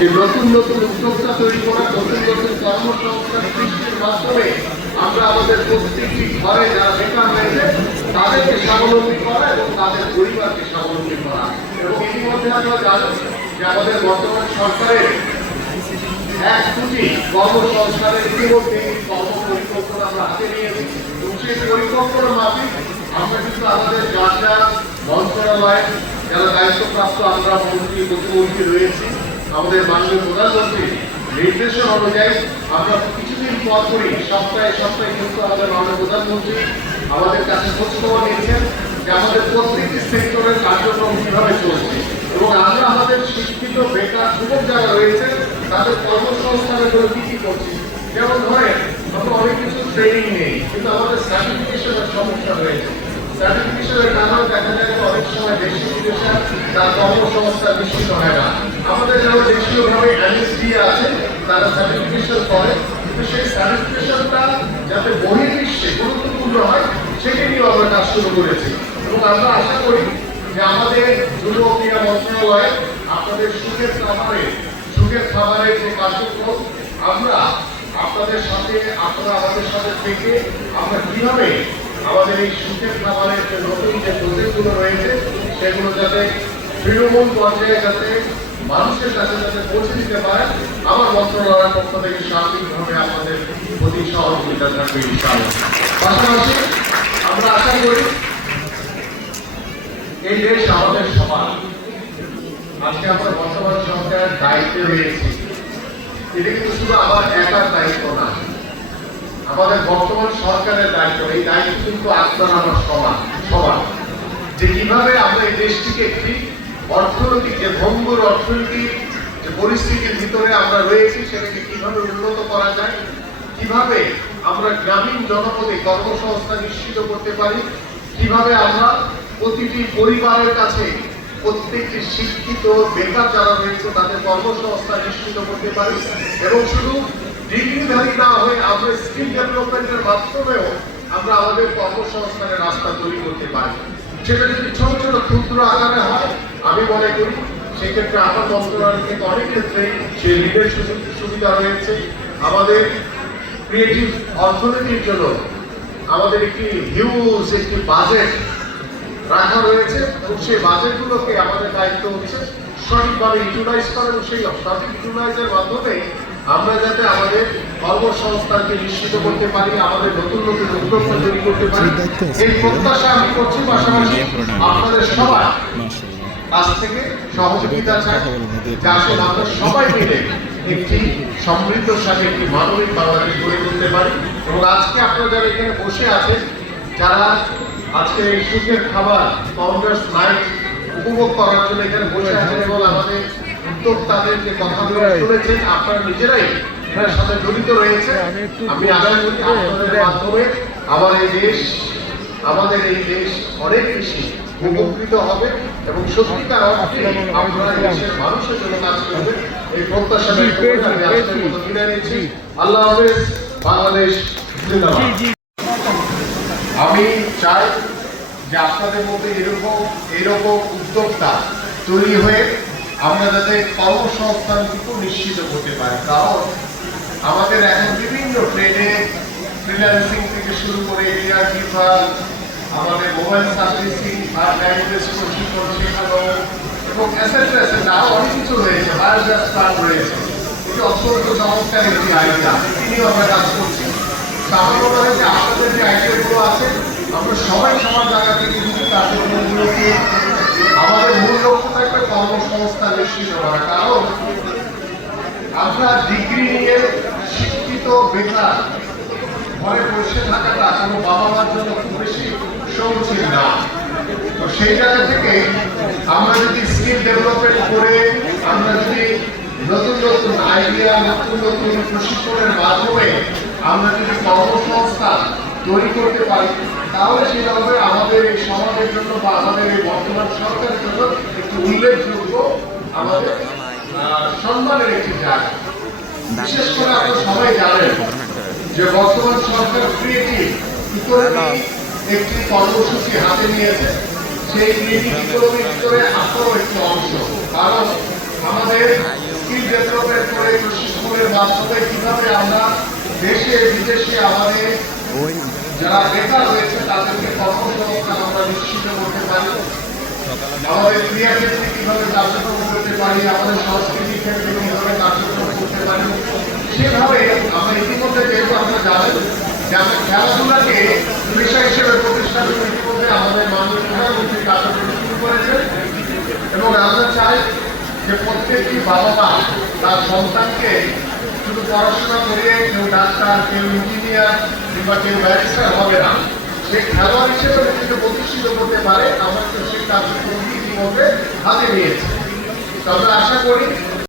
যে নতুন নতুন উদ্যোক্তা তৈরি করা, নতুন নতুন কর্মসংস্থান সৃষ্টির মাধ্যমে আমরা আমাদের প্রত্যেকটি ঘরে যারা বেকার রয়েছে তাদেরকে স্বাবলম্বী করা এবং তাদের পরিবারকে স্বাবলম্বী করা। এবং ইতিমধ্যে আমরা জানি যে আমাদের বর্তমান সরকারের 1 কোটি কর্মসংস্থানের ইতিমধ্যে কর্ম পরিকল্পনা আমরা হাতে নিয়েছি এবং সেই পরিকল্পনা মাফিক আমরা কিন্তু আমাদের যারা মন্ত্রণালয় যারা দায়িত্বপ্রাপ্ত আমরা মন্ত্রী প্রতিমন্ত্রী রয়েছি, আমাদের মাননীয় প্রধানমন্ত্রী নির্দেশন অনুযায়ী আমরা কিছুদিন পর পরই সপ্তাহে সপ্তাহে কিন্তু আমাদের মাননীয় প্রধানমন্ত্রী আমাদের কাছে খোঁজখবর নিয়েছেন যে আমাদের প্রত্যেকটি সেক্টরের কার্যক্রম কিভাবে চলছে এবং আমরা আমাদের শিক্ষিত বেকার যুবক যারা রয়েছে তাদের কর্মসংস্থানের জন্য কি করছি। যেমন ধরেন আমরা অনেক কিছু ট্রেনিং নেই, কিন্তু আমাদের সার্টিফিকেশনের সমস্যা রয়েছে। সার্টিফিকেশনের কারণে দেখা যায় যে অনেক সময় দেশি বিদেশে তার কর্মসংস্থান নিশ্চিত হয় না। আমাদের যারা দেশীয়ভাবে এনএসডি আছে তারা সার্টিফিকেশন করে, কিন্তু সেই সার্টিফিকেশনটা যাতে বহির্বিশ্বে গুরুত্বপূর্ণ হয় সেটা নিয়েও আমরা কাজ শুরু করেছি। এবং আমরা আশা করি যে আমাদের যুব ক্রীড়া মন্ত্রণালয় আপনাদের সুখের খাবারের যে কার্যক্রম আমরা আপনাদের সাথে আপনারা আমাদের সাথে থেকে আমরা কিভাবে আমাদের এই সুখের খাবারের যে নতুন যে প্রজেক্টগুলো রয়েছে সেগুলো যাতে তৃণমূল পর্যায়ে যাতে মানুষের কাছে যাতে পৌঁছে দিতে পারে আমার মন্ত্রণালয়ের পক্ষ থেকে সার্বিকভাবে আমাদের প্রতি সহযোগিতা থাকবে ইনশাআল্লাহ। পাশাপাশি আমরা আশা করি এই দেশ আমাদের সবার। আজকে আমরা বর্তমান সরকারের দায়িত্বে রয়েছি, এটা কিন্তু শুধু আমার একার দায়িত্ব না, আমাদের বর্তমান সরকারের দায়িত্ব। এই দায়িত্ব কিন্তু আপনার আমার সবার, যে কিভাবে আমরা এই দেশটিকে একটি অর্থনৈতিক যে ভঙ্গুর অর্থনৈতিক যে পরিস্থিতির ভিতরে আমরা রয়েছি সেটাকে কিভাবে উন্নত করা যায়, কিভাবে আমরা গ্রামীণ জনপদে কর্মসংস্থান নিশ্চিত করতে পারি, কিভাবে আমরা প্রতিটি পরিবারের কাছে প্রত্যেকটি শিক্ষিত বেকার যারা রয়েছে তাদের কর্মসংস্থান নিশ্চিত করতে পারি এবং শুধু ডিগ্রিধারী না হয়ে আমরা স্কিল ডেভেলপমেন্টের মাধ্যমেও আমরা আমাদের কর্মসংস্থানের রাস্তা তৈরি করতে পারি। সেটা যদি ছোট ছোট ক্ষুদ্র আকারে হয় আমি মনে করি সেক্ষেত্রে আমার মন্ত্রণালয় থেকে অনেক ক্ষেত্রে সেই ঋণের সুবিধা রয়েছে। আমাদের ক্রিয়েটিভ অর্থনীতির জন্য আমাদের একটি হিউজ একটি বাজেট রাখা রয়েছে এবং সেই বাজেটগুলোকে আমাদের দায়িত্ব হচ্ছে সঠিকভাবে ইউটিলাইজ করা এবং সেই সঠিক ইউটিলাইজের মাধ্যমে আমরা যাতে আমাদের কর্মসংস্থানকে নিশ্চিত করতে পারি, আমাদের নতুন নতুন উদ্যোগ তৈরি করতে পারি, এই প্রত্যাশা আমি করছি। পাশাপাশি আপনাদের সবার কাছ থেকে সহযোগিতা চাই যাতে আমরা সবাই মিলে একটি সমৃদ্ধশালী একটি মানবিক বাংলাদেশ গড়ে তুলতে পারি। এবং আজকে আপনারা যারা এখানে বসে আছেন, যারা আজকে এই সুখের খাবার কংগ্রেস নাইট উপভোগ করার জন্য এখানে বসে আছেন এবং আমাদের উদ্যোক্তাদের যে কথাগুলো শুনেছেন আপনারা নিজেরাই এর সাথে জড়িত রয়েছে, আমি আশা করি আপনাদের মাধ্যমে আমাদের এই দেশ অনেক বেশি উপকৃত হবে এবং সত্যিকার অর্থে আপনারা দেশের মানুষের জন্য কাজ করবেন এই প্রত্যাশা আমি আজকের মতো বিদায় নিচ্ছি। আল্লাহ হাফেজ। বাংলাদেশ জিন্দাবাদ। আমি চাই যে আপনাদের মধ্যে এরকম উদ্যোক্তা তৈরি হয়ে আমরা যাতে কর্মসংস্থানটুকু নিশ্চিত করতে পারি। কারণ আমাদের এখন বিভিন্ন ট্রেডে ফ্রিল্যান্সিং থেকে শুরু করে এআরপি ফার্ম, আমাদের মোবাইল সার্ভিসিং আর ল্যাঙ্গুয়েজ প্রশিক্ষণ শেখানো এবং এসেট্রা আরো অনেক কিছু রয়েছে, বায়োগ্যাস প্ল্যান্ট রয়েছে। এটি অত্যন্ত চমৎকার একটি আইডিয়া, এটিও আমরা কাজ করছি। আমার মনে হয় যে আপনাদের যে আইডিয়াগুলো আছে আমরা সবাই সবার জায়গা থেকে কিন্তু কার্যক্রমগুলোকে আমাদের মূল লক্ষ্য থাকবে কর্মসংস্থান নিশ্চিত করা। কারণ আমরা ডিগ্রি নিয়ে শিক্ষিত বেকার ঘরে বসে থাকাটা কোনো বাবা মার জন্য খুব বেশি সমীচীন না। তো সেই জায়গা থেকে আমরা যদি স্কিল ডেভেলপমেন্ট করে আমরা যদি নতুন নতুন আইডিয়া নতুন নতুন প্রশিক্ষণের মাধ্যমে আমরা যদি কর্মসংস্থান তৈরি করতে পারি তাহলে সেটা হবে আমাদের এই সমাজের জন্য বা আমাদের এই বর্তমান সরকারের জন্য একটি উল্লেখযোগ্য আমাদের সম্মানের একটি জায়গা। বিশেষ করে আপনারা সবাই জানেন যে বর্তমান সরকার ক্রিয়েটিভ ইকোনমি একটি কর্মসূচি হাতে নিয়েছে। সেই ক্রিয়েটিভ ইকোনমির ভিতরে আপনারও একটি অংশ, কারণ আমাদের স্কিল ডেভেলপমেন্ট এই প্রশিক্ষণের মাধ্যমে কিভাবে আমরা দেশে বিদেশে আমাদের যারা বেকার রয়েছে তাদেরকে কর্মসংস্থান আমরা নিশ্চিত করতে পারি, আমাদের ক্রিয়া ক্ষেত্রে কিভাবে কার্যক্রম করতে পারি, আমাদের সংস্কৃতি ক্ষেত্রে কিভাবে কার্যক্রম করতে পারি, সেভাবে আমরা ইতিমধ্যে যেহেতু আপনারা জানেন যে আমরা খেলাধুলাকে পেশা হিসেবে প্রতিষ্ঠা করে ইতিমধ্যে আমাদের মাননীয় প্রধানমন্ত্রী কার্যক্রম শুরু করেছেন এবং আমরা চাই যে প্রত্যেকটি বাবা মা তার সন্তানকে শুধু পড়াশোনা করিয়ে কেউ ডাক্তার, কেউ ইঞ্জিনিয়ার কিংবা কেউ ব্যারিস্টার হবে না, সে খেলোয়াড় হিসেবে নিজেকে প্রতিষ্ঠিত করতে পারে। আমরা তো সেই কার্যক্রমটি ইতিমধ্যে হাতে নিয়েছি। আমরা আশা করি